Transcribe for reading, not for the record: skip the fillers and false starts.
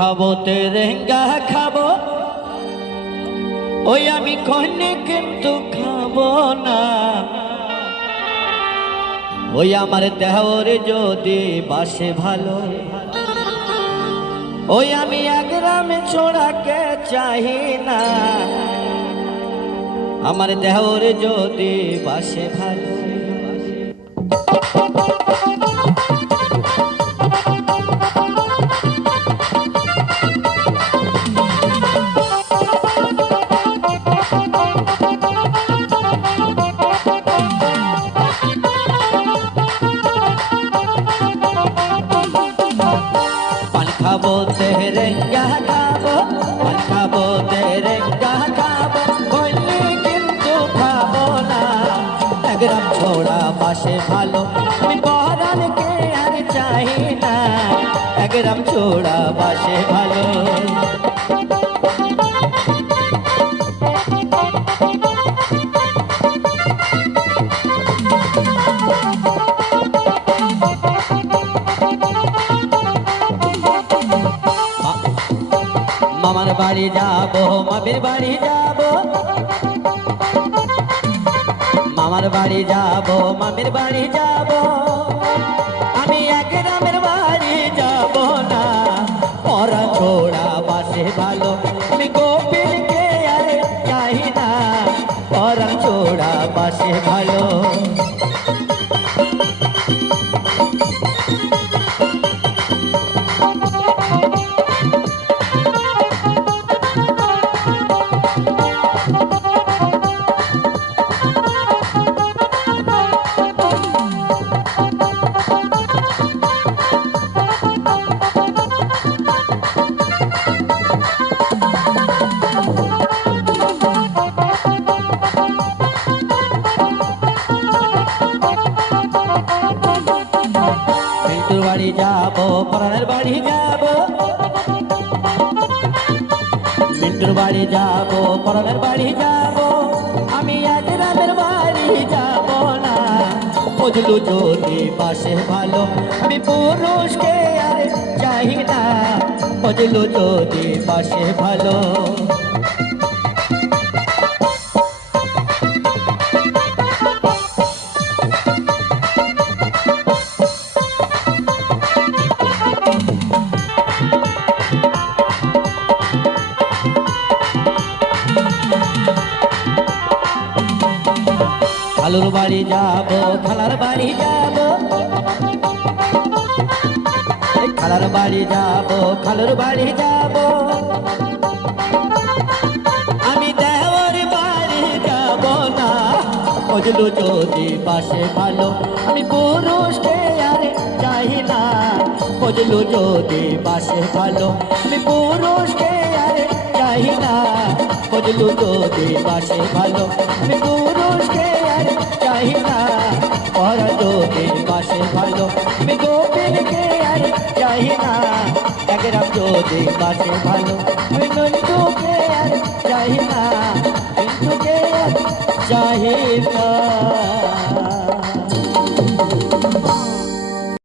খাবো তেরেঙ্গা খাবো, ওই আমি কইনি কিন্তু খাবো না। ওই আমার দেহরে যদি বাসে ভালো, ওই আমি এক গ্রামে ছোড়াকে চাহি না। আমার দেহরে যদি বাসে ভালো, খাবো তেরেঙ্গা খাবো, পান খাবো তেরেঙ্গা খাবো, কইনি কিন্তু খাবো না। এক গ্রাম ছোড়া বাসে ভালো, আমি পরানকে আর চাই না। এক গ্রাম ছোড়া বাসে ভালো। মামার বাড়ি যাবো, মামির বাড়ি যাবো, মামার বাড়ি যাবো, মামির বাড়ি যাবো, আমি এক গ্রামের বাড়ি যাবো না। পরা ছোড়া বাসে ভালো, আমি গোপীকে আর চাই না। পরা ছোড়া বাসে ভালো। মিন্টুর বাড়ি যাবো, পরানের বাড়ি যাবো, মিন্টুর বাড়ি যাবো, পরানের বাড়ি যাবো, আমি এক গ্রামের বাড়ি যাবো না। বুঝলু যদি বাসে ভালো, আমি পুরুষকে আর চাই না। বুঝলু যদি বাসে ভালো। খালুর বাড়ি যাবো, খালার বাড়ি যাবো, খালার বাড়ি যাবো, খালুর বাড়ি যাবো, আমি দেওয়ার বাড়ি যাবো না। বুঝলু যদি বাসে ভালো, আমি পুরুষকে আর চাই না। বুঝলু যদি বাসে ভালো, আমি পুরুষকে আর চাই না। বুঝলু যদি বাসে ভালো, আমি পুরুষকে আর চাই না। পরা যদি বাসে ভালো, আমি গোপীকে আর চাই না। এক গ্রাম যদি বাসে ভালো, আমি নন্দুকে আর চাই না। কিন্তু কে আর চাই না।